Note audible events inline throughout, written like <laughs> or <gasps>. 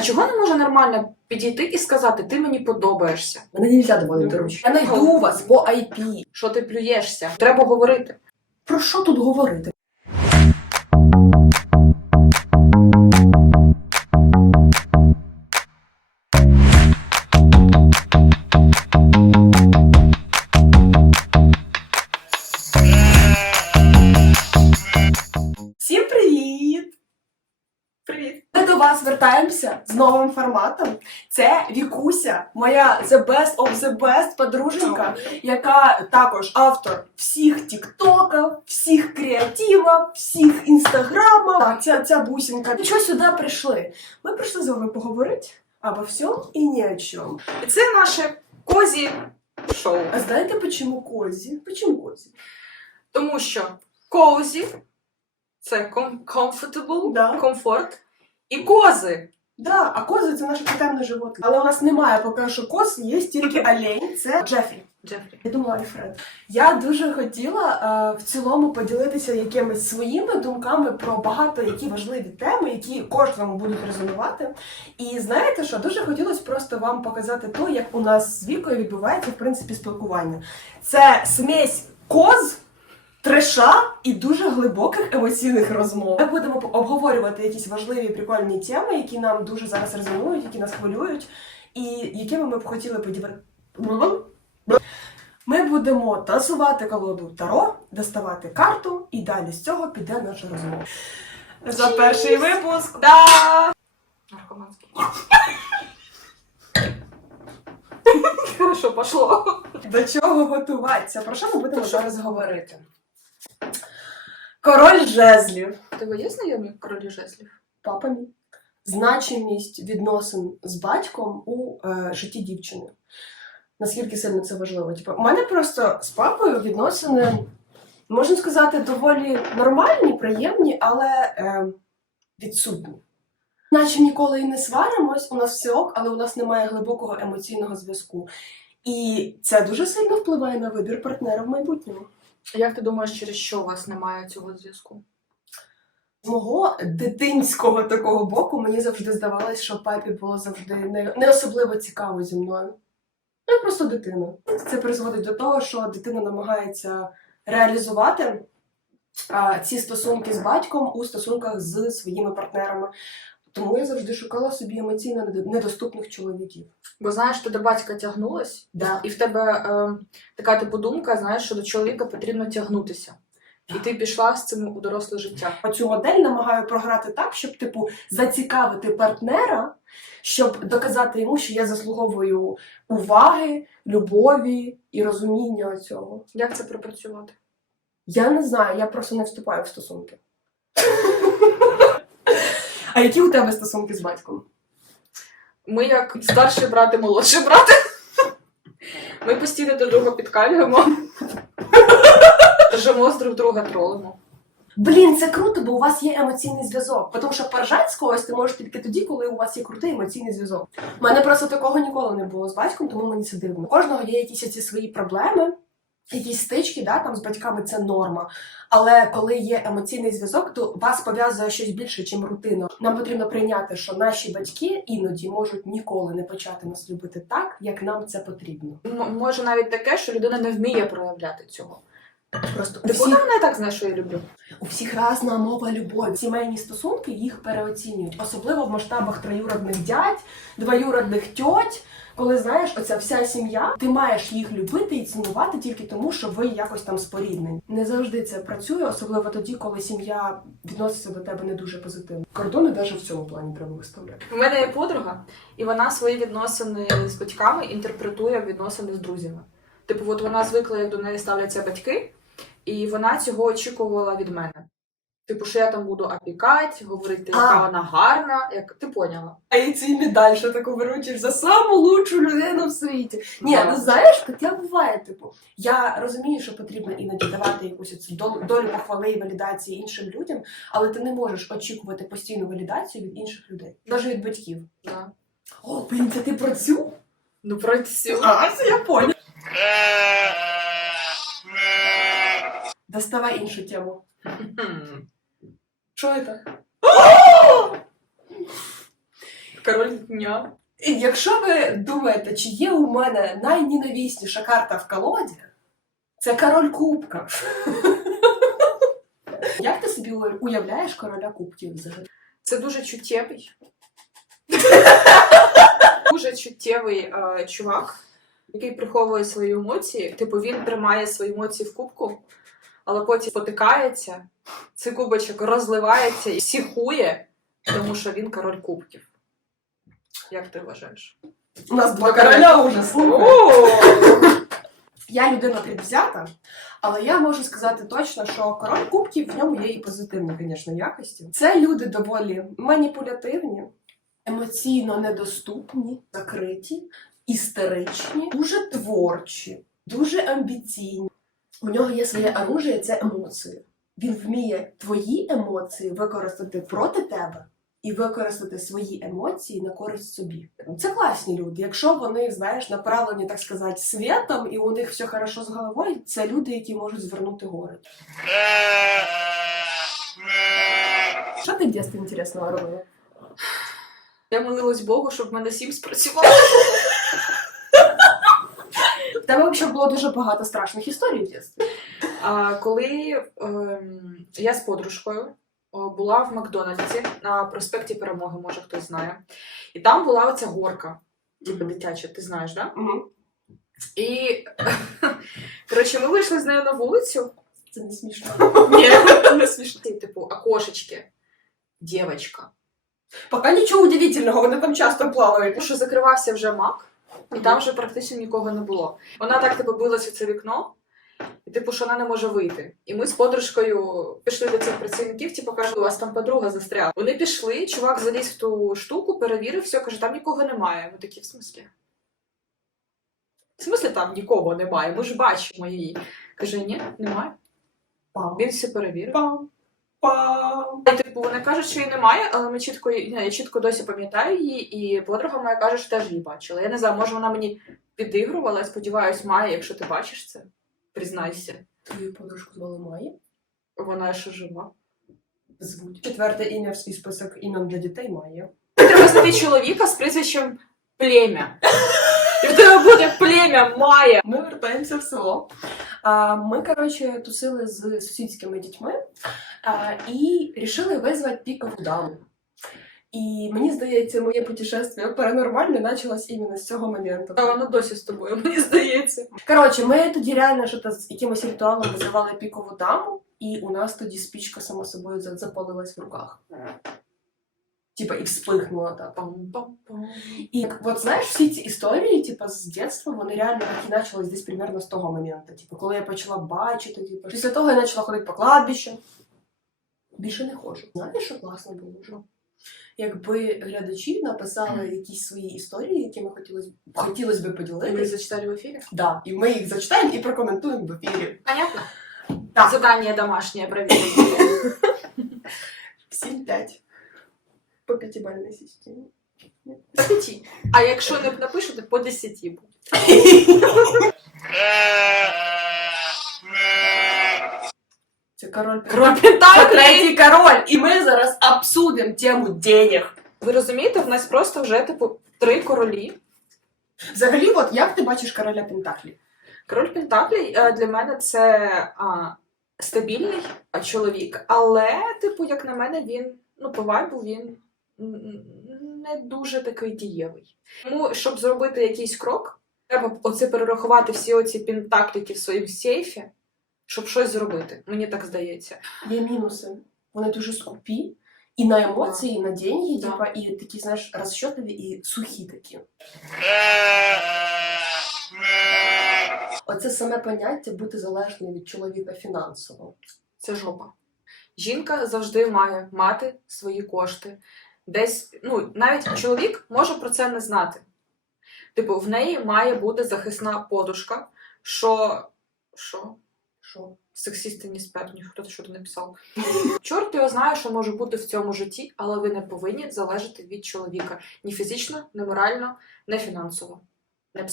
А чого не може нормально підійти і сказати, ти мені подобаєшся? Мене не можна доводити ручки. Я знайду вас по IP. Що ти плюєшся? Треба говорити. Про що тут говорити? Вікуся, моя the best of the best подруженька, яка також автор всіх тіктоків, всіх креативів, всіх інстаграмів. Ця, ця бусинка. Ну що сюди прийшли? Ми прийшли з вами поговорити обо всьому і ні о чому. І це наше козі шоу. А знаєте, чому козі? Почему козі? Тому що козі це comfortable, Да. комфорт. І кози. Да, а кози це наше тотемне животне. Але у нас немає поки що коз, є тільки олень, це Джефрі. Джефрі. Я думаю, Альфред. Я дуже хотіла е, в цілому поділитися якимись своїми думками про багато які важливі теми, які кожному будуть резонувати. І знаєте що, дуже хотілося просто вам показати то, як у нас з вікою відбувається в принципі спілкування. Це смесь коз. Треша і дуже глибоких емоційних розмов. Ми будемо обговорювати якісь важливі прикольні теми, які нам дуже зараз резонують, які нас хвилюють, і якими ми б хотіли поділити. Ми будемо тасувати колоду Таро, доставати карту, і далі з цього піде наша розмова. За перший випуск. Да! Наркоманський. Хорошо, пошло. До чого готуватися? Про що ми будемо зараз говорити? Король жезлів. Тебе є знайомі королі жезлів? Папа мій. Значимість відносин з батьком у е, житті дівчини. Наскільки сильно це важливо? Типу, у мене просто з папою відносини, можна сказати, доволі нормальні, приємні, але е, відсутні. Наче ніколи і не сваримось, у нас все ок, але у нас немає глибокого емоційного зв'язку. І це дуже сильно впливає на вибір партнера в майбутньому. Як ти думаєш, через що у вас немає цього зв'язку? З мого дитинського такого боку мені завжди здавалось, що папі було завжди не, не особливо цікаво зі мною. Ну, я просто дитина. Це призводить до того, що дитина намагається реалізувати а, ці стосунки з батьком у стосунках з своїми партнерами. Тому я завжди шукала собі емоційно недоступних чоловіків. Бо знаєш, ти до батька тягнулась, Да. і в тебе е, така типу думка, знаєш, що до чоловіка потрібно тягнутися. І ти пішла з цим у доросле життя. Цю модель намагаю програти так, щоб, типу, зацікавити партнера, щоб доказати йому, що я заслуговую уваги, любові і розуміння цього. Як це пропрацювати? Я не знаю, я просто не вступаю в стосунки. А які у тебе стосунки з батьком? Ми як старший брат і молодший брат. Ми постійно до друга підкалюємо. Ржемо з друг друга тролимо. Блін, це круто, бо у вас є емоційний зв'язок. Тому що поржать з когось ти можеш тільки тоді, коли у вас є крутий емоційний зв'язок. У мене просто такого ніколи не було з батьком, тому мені це дивно. У кожного є якісь ці свої проблеми, якісь стички, да, там з батьками це норма. Але коли є емоційний зв'язок, то вас пов'язує щось більше, ніж рутина. Нам потрібно прийняти, що наші батьки іноді можуть ніколи не почати нас любити так, як нам це потрібно. М- може навіть таке, що людина не вміє проявляти цього. Просто у Типу, всіх вона не так знає, що я люблю. У всіх різна мова любові. Сімейні стосунки їх переоцінюють, особливо в масштабах троюродних дядь, двоюродних тьоть. Коли знаєш, оця вся сім'я, ти маєш їх любити і цінувати тільки тому, що ви якось там споріднені. Не завжди це працює, особливо тоді, коли сім'я відноситься до тебе не дуже позитивно. Кордони навіть в цьому плані треба виставляти. У мене є подруга, і вона свої відносини з батьками інтерпретує відносини з друзями. Типу, от вона звикла, як до неї ставляться батьки, і вона цього очікувала від мене. Типу, що я там буду опікати, говорити, яка А. вона гарна, як ти поняла. А і цей медаль, що таку виручиш за саму лучшу людину в світі. Ні, Да. ну знаєш, таке буває. Типу, я розумію, що потрібно іноді давати якусь цю дол- долю похвали і валідації іншим людям, але ти не можеш очікувати постійну валідацію від інших людей, навіть від батьків. Да. О, блін, це ти про цю? Ну, про цю. А, це я поняла. Доставай іншу тему. Що це? Король дня. Якщо ви думаєте, чи є у мене найненавісніша карта в колоді, це король кубка. <laughs> Як ти собі уявляєш короля кубків взагалі? Це дуже чуттєвий. дуже чуттєвий е, чувак, який приховує свої емоції. Типу, він тримає свої емоції в кубку, але потім потикається, цей кубочок розливається і психує, тому що він король кубків. Як ти вважаєш? У нас два короля уже слухай. Я людина предвзята, але я можу сказати точно, що король кубків в ньому є і позитивні, звісно, якості. Це люди доволі маніпулятивні, емоційно недоступні, закриті, істеричні, дуже творчі, дуже амбіційні. У нього є своє оружие, це емоції. Він вміє твої емоції використати проти тебе і використати свої емоції на користь собі. Це класні люди. Якщо вони, знаєш, направлені, так сказати, світом, і у них все хорошо з головою, це люди, які можуть звернути гори. Що ти в інтересного робила? Я молилась Богу, щоб в мене сім спрацював. Тебе взагалі було дуже багато страшних історій в дитинстві. А, коли ем, я з подружкою о, була в Макдональдсі на проспекті Перемоги, може хтось знає. І там була оця горка, типу дитяча, ти знаєш, да? Угу. І <laughs> коротше, ми вийшли з нею на вулицю. Це не смішно. <laughs> Ні, не смішно. І, Типу, окошечки, дівчинка. Поки нічого удивительного, вони там часто плавають. Тому що закривався вже мак, і там вже практично нікого не було. Вона так типу билася це вікно, і типу, що вона не може вийти. І ми з подружкою пішли до цих працівників, типу кажуть, у вас там подруга застряла. Вони пішли, чувак заліз в ту штуку, перевірив, все, каже, там нікого немає. Ми такі, в смислі? В смислі там нікого немає? Ми ж бачимо її. Каже, ні, немає. Він все перевірив. Пам. Пам. І, Типу, вони кажуть, що її немає, але ми чітко я чітко досі пам'ятаю її, і подруга моя каже, що теж її бачила. Я не знаю, може вона мені підігрувала, я сподіваюсь, має, якщо ти бачиш це, признайся. Твою подружку звали Майя. Вона ще жива. Звуть. Четверте ім'я в свій список імен для дітей Майя. Треба знайти чоловіка з прізвищем плем'я. І в тебе буде плем'я Майя. Ми вертаємося в село. А, ми, коротше, тусили з сусідськими дітьми а, і рішили визвати пікову даму. І мені здається, моє путешествие паранормальне почалось іменно з цього моменту. Та вона досі з тобою, мені здається. Коротше, ми тоді реально що з якимось ритуалом визивали пікову даму, і у нас тоді спічка само собою запалилась в руках. Типа і вспихнула так. Пам-пам-пам. І от знаєш, всі ці історії, типу, з дитинства, вони реально так і почались десь примерно з того моменту. Типу, коли я почала бачити, типу, після того я почала ходити по кладбищу. Більше не ходжу. Знаєш, що класно було? Якби глядачі написали якісь свої історії, якими хотілося хотілося Ви поділитися. зачитали в ефірі? Да, і ми їх зачитаємо і прокоментуємо в ефірі. Понятно? Так. Задание домашнее проверить. <laughs> 7-5. По п'ятибальній системі. По п'яті. А якщо не напишете, по десяті буде. Це король Король Це третій король, і ми зараз обсудимо тему денег. Ви розумієте, в нас просто вже типу три королі. Взагалі, от як ти бачиш короля Пентаклі? Король Пентаклей е, для мене це а, стабільний а, чоловік, але, типу, як на мене, він ну, по вайбу він не дуже такий дієвий. Тому, щоб зробити якийсь крок, треба оце перерахувати всі оці пентакліки в своєму сейфі, щоб щось зробити. Мені так здається. Є мінуси. Вони дуже скупі. І на емоції, і на деньги, Да. типа, і такі, знаєш, розчетливі і сухі такі. Оце саме поняття бути залежним від чоловіка фінансово. Це жопа. Жінка завжди має мати свої кошти. Десь, ну, навіть чоловік може про це не знати. Типу, в неї має бути захисна подушка, що. Що? Що? Сексісти ні спер, ніхто що не написав. Чорт його знає, що може бути в цьому житті, але ви не повинні залежати від чоловіка ні фізично, ні морально, ні фінансово. Не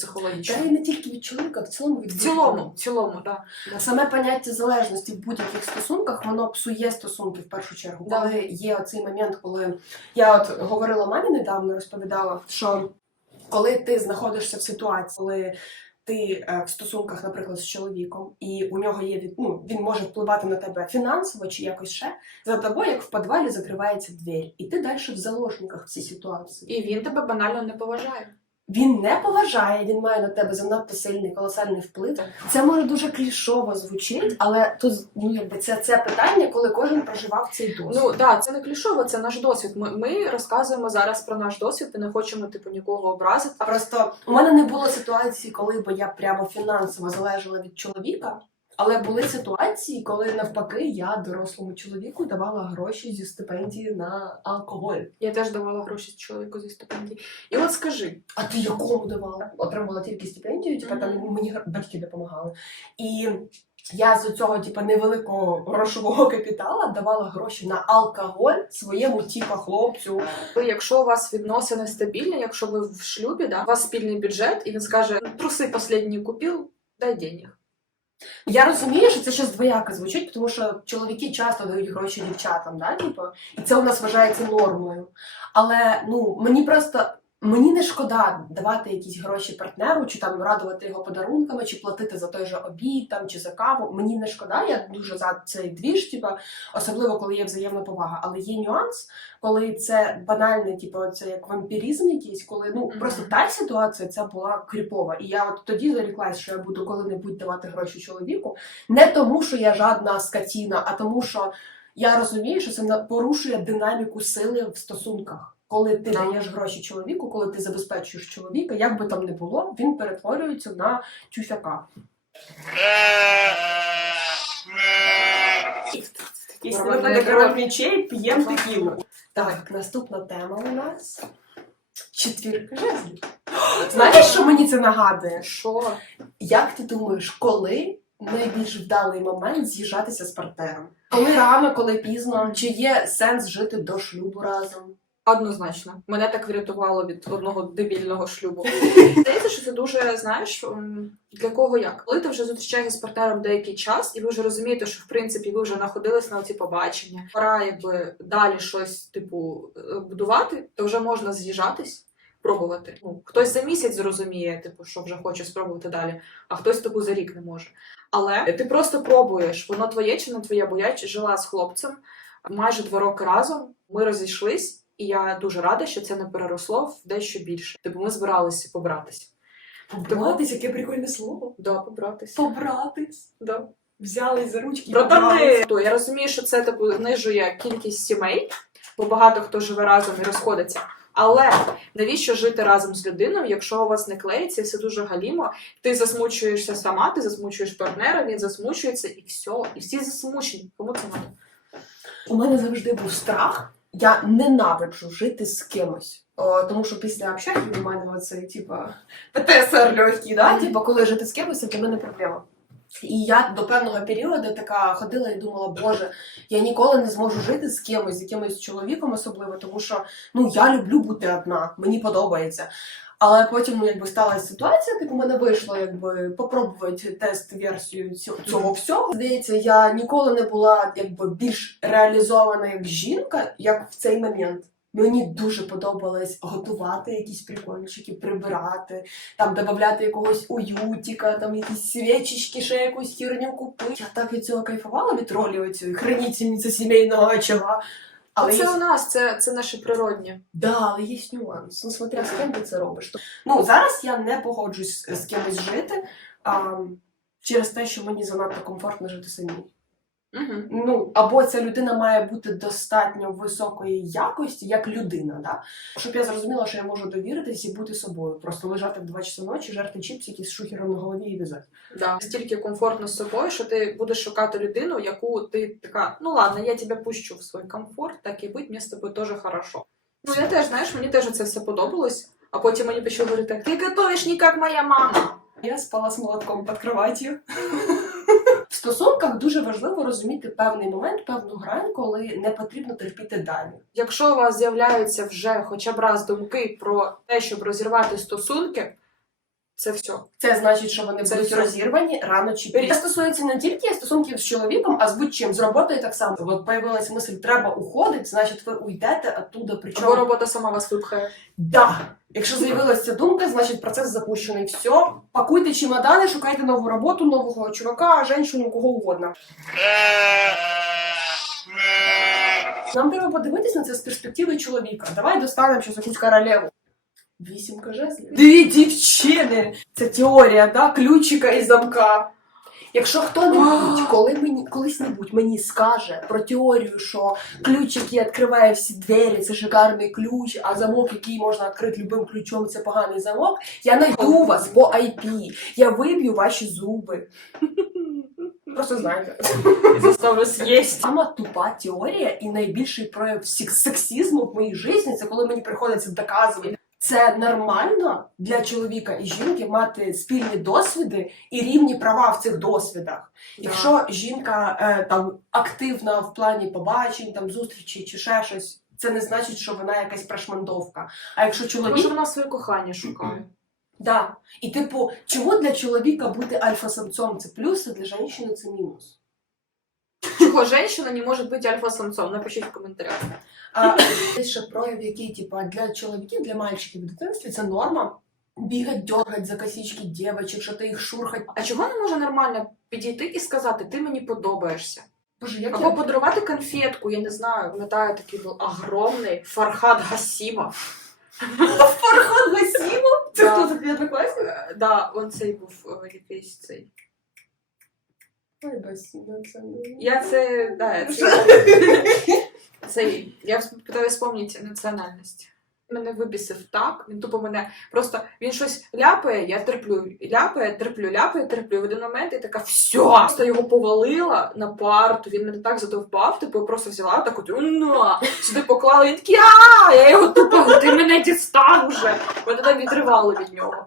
Та й не тільки від чоловіка, в цілому від В цілому, в цілому, так. Саме поняття залежності в будь-яких стосунках воно псує стосунки в першу чергу. Да. Коли є оцей момент, коли я от говорила мамі недавно, розповідала, що коли ти знаходишся в ситуації, коли ти е, в стосунках, наприклад, з чоловіком, і у нього є від ну він може впливати на тебе фінансово чи якось ще, за тобою, як в підвалі, закривається двері, і ти далі в заложниках в цій ситуації. І він тебе банально не поважає. Він не поважає, він має на тебе занадто сильний колосальний вплив. Це може дуже клішово звучить, але тут ну якби це, це питання, коли кожен проживав цей досвід. Ну так, це не клішово, це наш досвід. Ми, ми розказуємо зараз про наш досвід і не хочемо типу нікого образити. Просто у мене не було ситуації, коли б я прямо фінансово залежала від чоловіка. Але були ситуації, коли навпаки я дорослому чоловіку давала гроші зі стипендії на алкоголь. Я теж давала гроші чоловіку зі стипендії. І от скажи, А ти якому давала? Отримала тільки стипендію, типу там мені батьки допомагали. І я з цього типу, невеликого грошового капітала давала гроші на алкоголь своєму типу, хлопцю. якщо у вас відносини стабільні, якщо ви в шлюбі, да, у вас спільний бюджет, і він скаже: труси останні купив, дай денег. Я розумію, що це щось двояке звучить, тому що чоловіки часто дають гроші дівчатам, да, типу, і це у нас вважається нормою. Але ну мені просто мені не шкода давати якісь гроші партнеру, чи там радувати його подарунками, чи платити за той же обід там чи за каву. Мені не шкода, я дуже за цей двіж, типу, особливо коли є взаємна повага. Але є нюанс, коли це банальне, типу, це як вампіризм якийсь, коли ну просто та ситуація ця була кріпова. І я от тоді заріклась, що я буду коли-небудь давати гроші чоловіку. Не тому, що я жадна скотіна, а тому, що я розумію, що це порушує динаміку сили в стосунках. Коли ти Да. даєш гроші чоловіку, коли ти забезпечуєш чоловіка, як би там не було, він перетворюється на тюфяка. Якщо п'ємо текілу. Так, наступна тема у нас четвірка жезлів. <gasps> Знаєш, що мені це нагадує? Що? Як ти думаєш, коли найбільш вдалий момент з'їжджатися з партнером? Коли рано, коли пізно? Чи є сенс жити до шлюбу разом? Однозначно, мене так врятувало від одного дебільного шлюбу. <laughs> Здається, що це дуже знаєш для кого як. Коли ти вже зустрічаєшся з партнером деякий час, і ви вже розумієте, що в принципі ви вже знаходились на ці побачення, пора якби далі щось типу е, будувати, то вже можна з'їжджатись. Пробувати. Ну, хтось за місяць зрозуміє, типу, що вже хоче спробувати далі, а хтось типу за рік не може. Але ти просто пробуєш, воно твоє чи не твоє, бо я жила з хлопцем майже два роки разом. Ми розійшлись, і я дуже рада, що це не переросло в дещо більше. Типу, ми збиралися побратись. Побратись, яке прикольне слово. Да, побратись. Побратись. Да. Взялись за ручки. Братани! То я розумію, що це типу знижує кількість сімей, бо багато хто живе разом і розходиться. Але навіщо жити разом з людиною, якщо у вас не клеїться, все дуже галімо, ти засмучуєшся сама, ти засмучуєш партнера, він засмучується, і все, і всі засмучені. Кому це треба? У мене завжди був страх. Я ненавиджу жити з кимось. О, тому що після общаги у мене оцей, типа, ПТСР легкий, да? Типа, коли жити з кимось, це для мене проблема. І я до певного періоду така ходила і думала, боже, я ніколи не зможу жити з кимось, з якимось чоловіком особливо, тому що ну я люблю бути одна, мені подобається. Але потім, ну якби сталася ситуація, типу мене вийшло якби попробувати тест-версію цього, всього. Здається, я ніколи не була якби більш реалізована як жінка, як в цей момент. Мені дуже подобалось готувати якісь прикольчики, прибирати, там додати якогось уютіка, там якісь свічечки, ще якусь херню купити. Я так від цього кайфувала від ролі оцієї хранительниці сімейного очага. Але це є... у нас, це, це наше природнє. Да, але є нюанс. Ну, смотря з ким ти це робиш. То- Ну, зараз я не погоджусь з кимось жити а, через те, що мені занадто комфортно жити самій. Угу. Ну, або ця людина має бути достатньо високої якості, як людина, да? щоб я зрозуміла, що я можу довіритись і бути собою. Просто лежати в 2 часи ночі, жерти чіпсики з шухером на голові і в'язати. Да. Настільки комфортно з собою, що ти будеш шукати людину, яку ти така, ну ладно, я тебе пущу в свій комфорт, так і будь, мені з тобою теж хорошо. Ну я теж, знаєш, мені теж це все подобалось, а потім мені почали говорити, ти готуєш не як моя мама. Я спала з молотком під кроватю. <laughs> Стосунках дуже важливо розуміти певний момент, певну грань, коли не потрібно терпіти далі. Якщо у вас з'являються вже хоча б раз думки про те, щоб розірвати стосунки, Це все. Це значить, що вони Це будуть все. розірвані рано чи пізно. Це стосується не тільки стосунків з чоловіком, а з будь-чим. З роботою так само. От появилася мисль, треба уходити, значить ви уйдете оттуда. Причому Або робота сама вас випхає. Да. Якщо з'явилася ця думка, значить процес запущений. Все, пакуйте чемодани, шукайте нову роботу, нового чувака, жінку, кого угодно. Нам треба подивитись на це з перспективи чоловіка. Давай достанемо щось якусь королеву. Вісімка жезлів. Дві дівчини! Це теорія, да? ключика і замка. Якщо хто-небудь, <gasps> коли мені колись-небудь мені скаже про теорію, що ключ, який відкриває всі двері, це шикарний ключ, а замок, який можна відкрити любим ключом, це поганий замок, я знайду вас по IP, я виб'ю ваші зуби. <laughs> Просто знайте. Заставлю з'їсть. Сама тупа теорія і найбільший прояв сек- сексизму в моїй житті це коли мені приходиться доказувати. Це нормально для чоловіка і жінки мати спільні досвіди і рівні права в цих досвідах. Якщо жінка е, там активна в плані побачень, там зустрічі чи ще щось, це не значить, що вона якась прошмандовка. А якщо Тому що вона своє кохання шукає. <clears throat> Да. І типу, чому для чоловіка бути альфа-самцом це плюс, а для жінки це мінус? Чого жінка не може бути альфа-самцом? Напишіть в коментарях. А є ще прояв, який типу, для чоловіків, для мальчиків в дитинстві це норма. Бігать, дергать за косички дівчаток, що ти їх шурхать. А чого не може нормально підійти і сказати, ти мені подобаєшся? Боже, як Або я... подарувати конфетку, я не знаю, пам'ятаю, такий був огромний Фархад Гасімов. Фархан Гасімов? Це хто такий однокласник? Е, Да, он цей був е, якийсь цей. Ой, Гасімов, це не... Я це, да, це, <laughs> цей, я питаю вспомнити національність. Мене вибісив так. Він тупо мене просто він щось ляпає, я терплю, ляпає, терплю, ляпає, терплю. В один момент я така все. Просто його повалила на парту. Він мене так задовбав, типу просто взяла так от на сюди поклала. Він такий а я його тупо, ти мене дістав уже. Мене там відривало від нього.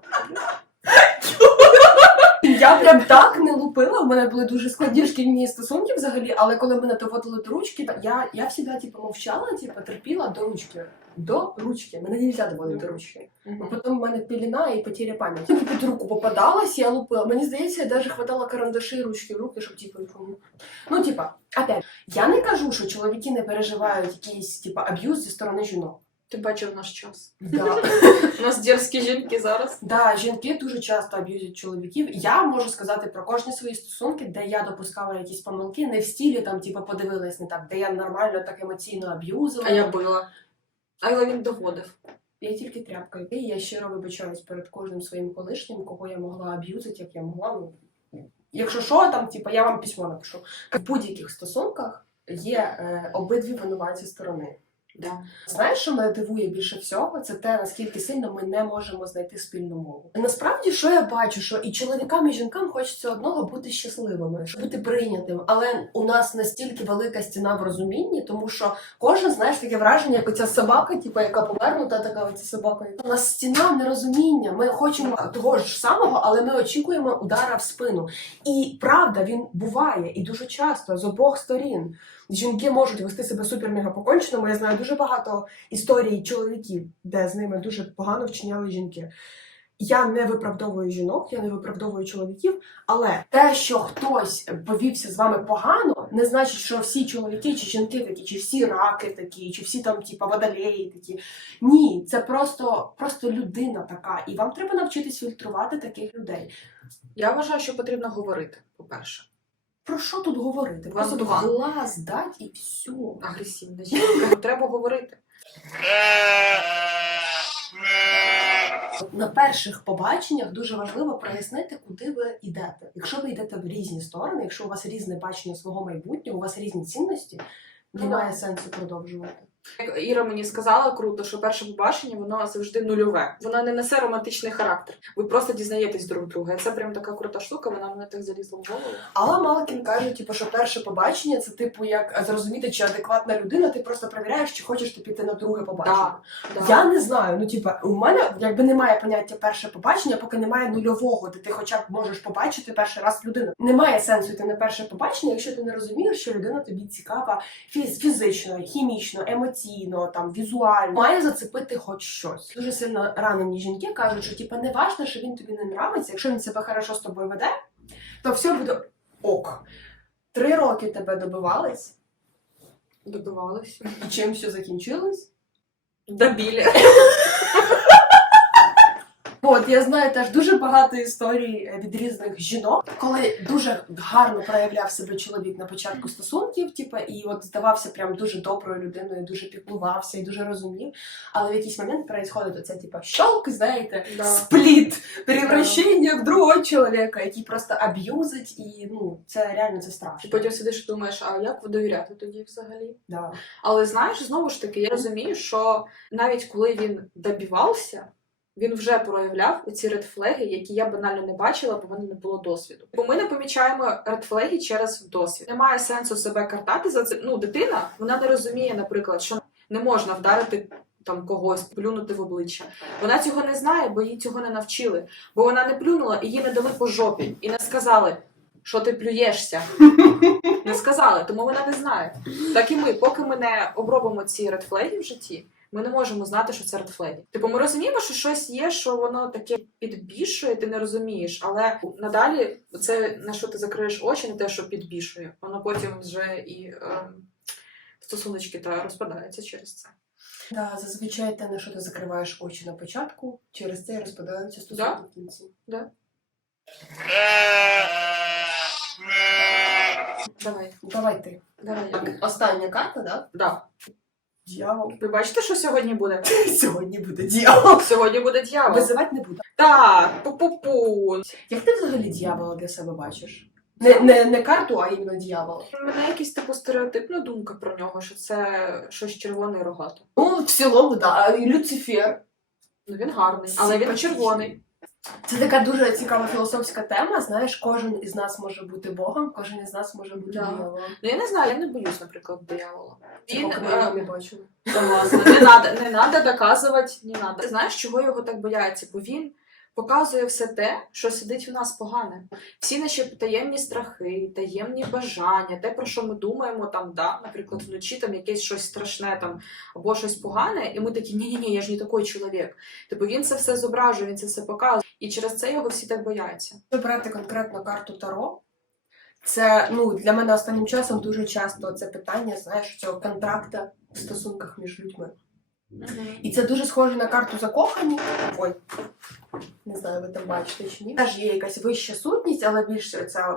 Я прям так не лупила. У мене були дуже складні шкільні стосунки взагалі, але коли мене доводили до ручки, я, я завжди типу, мовчала, типу, терпіла до ручки. До ручки. Мене не можна доводити до ручки. А потім в мене пелена і потеря пам'яті. Під руку попадалась, я лупила. Мені здається, я навіть хватала карандаші і ручки в руки, щоб типу. ну, Ну, типа, опять, я не кажу, що чоловіки не переживають якийсь типа аб'юз зі сторони жінок. Ти бачив наш час. Да. У нас дерзкі жінки зараз. Да, жінки дуже часто аб'юзять чоловіків. Я можу сказати про кожні свої стосунки, де я допускала якісь помилки, не в стілі там, типу, подивилась не так, де я нормально так емоційно аб'юзила. А я била. Але він доводив. Я тільки тряпка. І я щиро вибачаюсь перед кожним своїм колишнім, кого я могла аб'юзити, як я могла. Ну, якщо що, там, типу, я вам письмо напишу. В будь-яких стосунках є е, обидві винуваті сторони. Да. Знаєш, що мене дивує більше всього, це те, наскільки сильно ми не можемо знайти спільну мову. Насправді, що я бачу, що і чоловікам, і жінкам хочеться одного бути щасливими, бути прийнятим. Але у нас настільки велика стіна в розумінні, тому що кожен знаєш таке враження, як оця собака, типу, яка повернута, така оця собака. У нас стіна нерозуміння. Ми хочемо того ж самого, але ми очікуємо удара в спину. І правда, він буває і дуже часто з обох сторін. Жінки можуть вести себе супер-мега поконченому. Я знаю дуже багато історій чоловіків, де з ними дуже погано вчиняли жінки. Я не виправдовую жінок, я не виправдовую чоловіків, але те, що хтось повівся з вами погано, не значить, що всі чоловіки чи жінки такі, чи всі раки такі, чи всі там, типа, водолеї такі. Ні, це просто, просто людина така, і вам треба навчитись фільтрувати таких людей. Я вважаю, що потрібно говорити, по-перше. Про що тут говорити? Вам Просто два. глаз дать і все. Агресивна жінка. Треба говорити. На перших побаченнях дуже важливо прояснити, куди ви йдете. Якщо ви йдете в різні сторони, якщо у вас різне бачення свого майбутнього, у вас різні цінності, немає сенсу продовжувати. Як Іра мені сказала круто, що перше побачення воно завжди нульове. Воно не несе романтичний характер. Ви просто дізнаєтесь друг друга. Це прям така крута штука, вона мене так залізла в голову. Алла Малкін каже, типу, що перше побачення це типу як зрозуміти, чи адекватна людина, ти просто перевіряєш, чи хочеш ти піти на друге побачення. Да. Я не знаю. Ну, типа, у мене якби немає поняття перше побачення, поки немає нульового, де ти хоча б можеш побачити перший раз людину. Немає сенсу йти на перше побачення, якщо ти не розумієш, що людина тобі цікава фіз- фізично, хімічно, емоційно. Емоційно, там візуально, має зацепити хоч щось. Дуже сильно ранені жінки кажуть, що типу, не важно, що він тобі не нравиться. Якщо він себе хорошо з тобою веде, то все буде ок. Три роки тебе добивались, Добивалися. і чим все закінчилось? Добілі. <laughs> От я знаю теж дуже багато історій е, від різних жінок, коли дуже гарно проявляв себе чоловік на початку стосунків, типу, і от здавався прям дуже доброю людиною, дуже піклувався і дуже розумів. Але в якийсь момент відбувається оце, типу, щолк, знаєте, Да. спліт, превращення в другого чоловіка, який просто аб'юзить, і ну це реально це І потім сидиш і думаєш, а як довіряти тоді взагалі? Да. Але знаєш, знову ж таки, я розумію, що навіть коли він добивався, він вже проявляв оці редфлеги, які я банально не бачила, бо в мене не було досвіду. Бо ми не помічаємо редфлеги через досвід. Немає сенсу себе картати за це. Ну, дитина вона не розуміє, наприклад, що не можна вдарити. Там когось плюнути в обличчя. Вона цього не знає, бо їй цього не навчили. Бо вона не плюнула і їй не дали по жопі, і не сказали, що ти плюєшся. Не сказали, тому вона не знає. Так і ми, поки ми не обробимо ці редфлеги в житті, ми не можемо знати, що це редфлеги. Типу, ми розуміємо, що щось є, що воно таке підбільшує, ти не розумієш, але надалі це на що ти закриєш очі, не те, що підбільшує, воно потім вже і е, стосуночки та розпадаються через це. Да, зазвичай те, на що ти закриваєш очі на початку, через це і розпадаються стосунки Да. в кінці. Давай, Давай ти. давай. Так, остання карта, да? Да. Дьявол. Ви бачите, що сьогодні буде? <laughs> Сьогодні буде дьявол. Сьогодні буде дьявол. Визивати не буду. Так, пу-пу-пу. Як ти взагалі дьявола для себе бачиш? Не, не, не карту, а іменно дьявола. У мене якась типу стереотипна думка про нього, що це щось червоне і рогато. Ну, в цілому, да. І Люцифер. Ну він гарний, але він Симпатичний. червоний. Це така дуже цікава філософська тема. Знаєш, кожен із нас може бути Богом, кожен із нас може бути Да. Ну я не знаю, я не боюсь, наприклад, диявола. Це Він, поки ми е, не бачили. Не надо, не надо доказувати, не надо. Ти знаєш, чого його так бояться? Бо він показує все те, що сидить в нас погане. Всі наші таємні страхи, таємні бажання, те, про що ми думаємо, там, да, наприклад, вночі там якесь щось страшне там або щось погане, і ми такі, ні, ні, ні, я ж не такий чоловік. Типу він це все зображує, він це все показує. І через це його всі так бояться. Брати конкретно карту Таро, це ну для мене останнім часом дуже часто це питання, знаєш, цього контракта в стосунках між людьми. І це дуже схоже на карту закохані. Ой, не знаю, ви там бачите чи ні. Теж є якась вища сутність, але більше це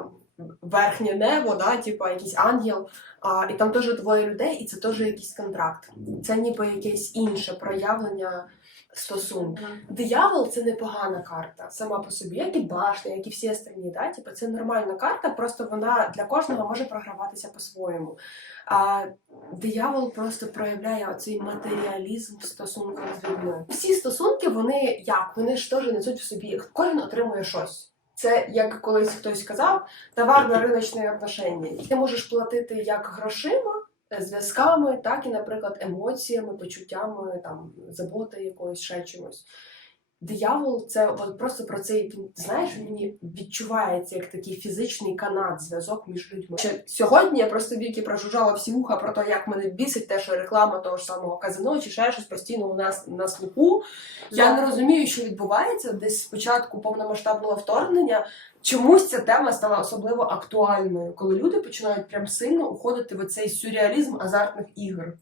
верхнє небо, да, типу якийсь ангел. А, і там теж двоє людей, і це теж якийсь контракт. Це ніби якесь інше проявлення стосунків. Диявол це непогана карта сама по собі, як і башня, як і всі остальні. Да? Типу, це нормальна карта, просто вона для кожного може програватися по-своєму. А диявол просто проявляє оцей матеріалізм в стосунках з людьми. Всі стосунки, вони як? Вони ж теж несуть в собі, кожен отримує щось. Це як колись хтось сказав, товарно-риночне отношення. Ти можеш платити як грошима, зв'язками, так і, наприклад, емоціями, почуттями, там заботи якоїсь ще чимось. Диявол це от просто про цей знаєш, мені відчувається як такий фізичний канат, зв'язок між людьми. Ще сьогодні я просто віки прожужжала всі вуха про те, як мене бісить те, що реклама того ж самого казино чи ще щось постійно у нас на слуху. Я не розумію, що відбувається. Десь спочатку повномасштабного вторгнення чомусь ця тема стала особливо актуальною, коли люди починають прям сильно уходити в цей сюрреалізм азартних ігор.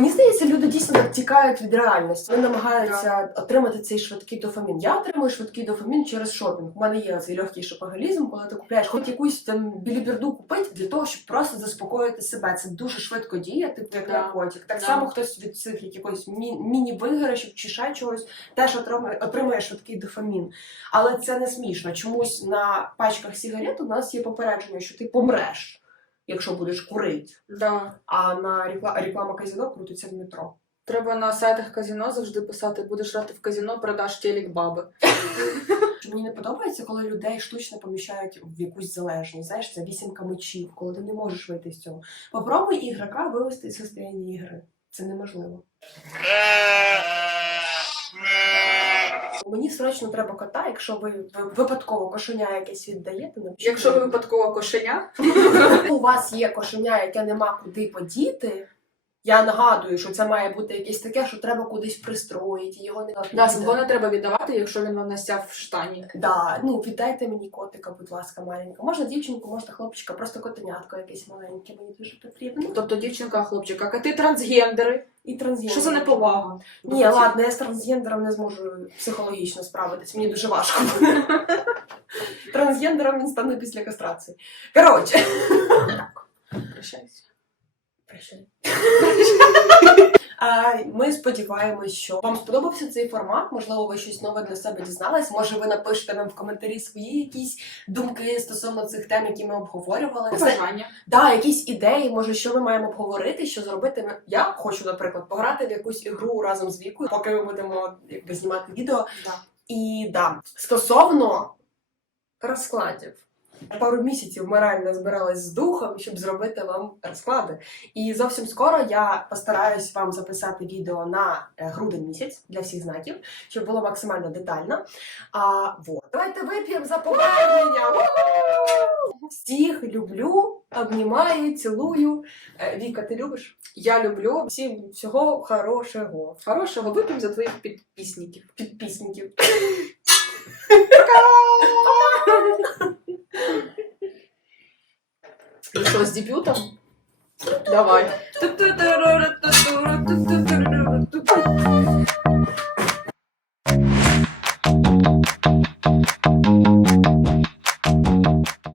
Мені здається, люди дійсно так тікають від реальності. Вони намагаються отримати цей швидкий дофамін. Я отримую швидкий дофамін через шопінг. У мене є цей легкий шопоголізм, коли ти купляєш хоч якусь там біліберду купити для того, щоб просто заспокоїти себе. Це дуже швидко діє, типу як наркотик. Так само хтось від цих якихось мі- міні-виграшів чи ще чогось теж отримує, отримує швидкий дофамін. Але це не смішно. Чомусь на пачках сигарет у нас є попередження, що ти помреш, якщо будеш курити. Да. А на рекла- реклама казино крутиться в метро. Треба на сайтах казино завжди писати, будеш грати в казино, продаш телек баби. Мені не подобається, коли людей штучно поміщають в якусь залежність. Знаєш, це вісімка мечів, коли ти не можеш вийти з цього. Попробуй ігрока вивести з состояння ігри. Це неможливо. Мені срочно треба кота, якщо ви ви випадково кошеня якесь віддаєте. Якщо ви випадково кошеня, у вас є кошеня, яке нема куди подіти, Я нагадую, що це має бути якесь таке, що треба кудись пристроїти, його не Да, самого не треба віддавати, якщо він вам настяв в штані. Да, ну віддайте мені котика, будь ласка, маленька. Можна дівчинку, можна хлопчика, просто котенятко якесь маленьке, мені дуже потрібно. Тобто дівчинка, хлопчик, а ти трансгендери. І трансгендер. Що за неповага? Ні, ладно, я з трансгендером не зможу психологічно справитись, мені дуже важко. <laughs> Трансгендером він стане після кастрації. Коротше. Прощайся. <laughs> Ми сподіваємось, що вам сподобався цей формат. Можливо, ви щось нове для себе дізнались. Може, ви напишете нам в коментарі свої якісь думки стосовно цих тем, які ми обговорювали. Бажання. да, якісь ідеї, може, що ми маємо обговорити, що зробити. Я хочу, наприклад, пограти в якусь ігру разом з вікою, поки ми будемо якби знімати відео. Да. І да, стосовно розкладів. Пару місяців ми реально збиралась з духом, щоб зробити вам розклади. І зовсім скоро я постараюсь вам записати відео на е, грудень місяць для всіх знаків, щоб було максимально детально. А вот. Давайте вип'ємо за повернення. Всіх люблю, обнімаю, цілую. Е, Віка, ти любиш? Я люблю Всім всього хорошого. хорошого вип'ємо за твоїх підписників. Підписників. <laughs> Ну что, с дебютом? Давай.